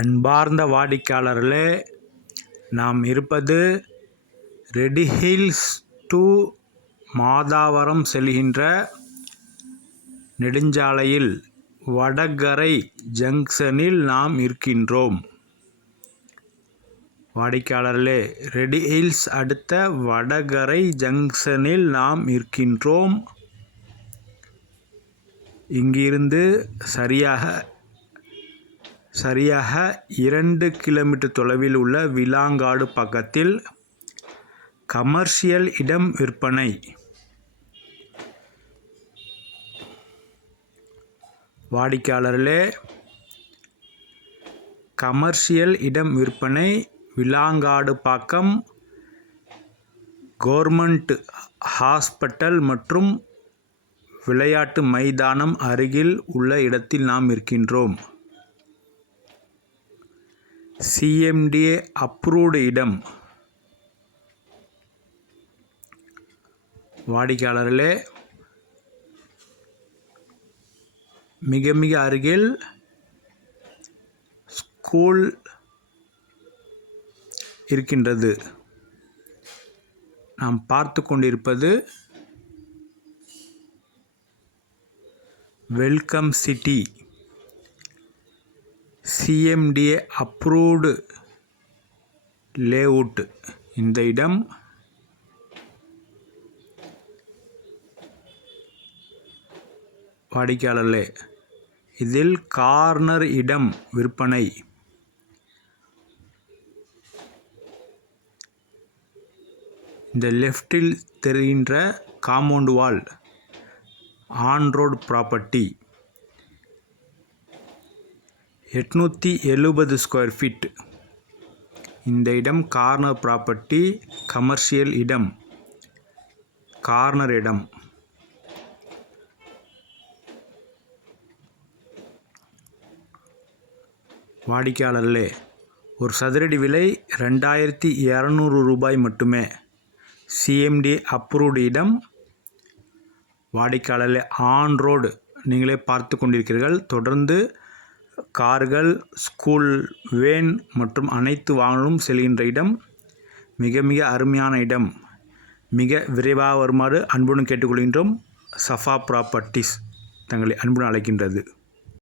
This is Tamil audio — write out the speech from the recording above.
அன்பார்ந்த வாடிக்கையாளர்களே நாம் இருப்பது ரெடி ஹில்ஸ் டு மாதாவரம் செல்கின்ற நெடுஞ்சாலையில் வடகரை ஜங்ஷனில் நாம் இருக்கின்றோம். வாடிக்கையாளர்களே ரெடி ஹில்ஸ் அடுத்த வடகரை ஜங்ஷனில் நாம் இருக்கின்றோம். இங்கிருந்து சரியாக சரியாக இரண்டு கிலோமீட்டர் தொலைவில் உள்ள விலாங்காடு பக்கத்தில் கமர்ஷியல் இடம் விற்பனை. வாடிக்கையாளர்களே கமர்ஷியல் இடம் விற்பனை விலாங்காடு பாக்கம் கவர்மெண்ட் ஹாஸ்பிட்டல் மற்றும் விளையாட்டு மைதானம் அருகில் உள்ள இடத்தில் நாம் இருக்கின்றோம். சிஎம்டிஏ அப்ரூவ்டு இடம். வாடிக்கையாளர்களே மிக மிக அருகில் ஸ்கூல் இருக்கின்றது. நாம் பார்த்து கொண்டிருப்பது welcome city CMDA approved layout இந்த இடம் வாடிக்கையாளர்களே இதில் கார்னர் இடம் விற்பனை. இந்த லெஃப்டில் தெரிகின்ற compound wall on road property. எட்நூற்றி எழுபது ஸ்கொயர் ஃபீட் இந்த இடம் கார்னர் ப்ராப்பர்ட்டி கமர்ஷியல் இடம். கார்னர் இடம். வாடிக்கையாளர்களே ஒரு சதுரடி விலை ரெண்டாயிரத்தி இரநூறு ரூபாய் மட்டுமே. சிஎம்டி அப்ரூவ்டு இடம். வாடிக்கையாளர்களே ஆன் ரோடு நீங்களே பார்த்து கொண்டிருக்கிறீர்கள். தொடர்ந்து கார்கள் ஸ்கூல் வேன் மற்றும் அனைத்து வாகனங்களும் செல்கின்ற இடம் மிக மிக அருமையான இடம். மிக விரைவாக வருமாறு அன்புடன் கேட்டுக்கொள்கின்றோம். சஃபா ப்ராப்பர்ட்டிஸ் தங்களை அன்புடன் அழைக்கின்றது.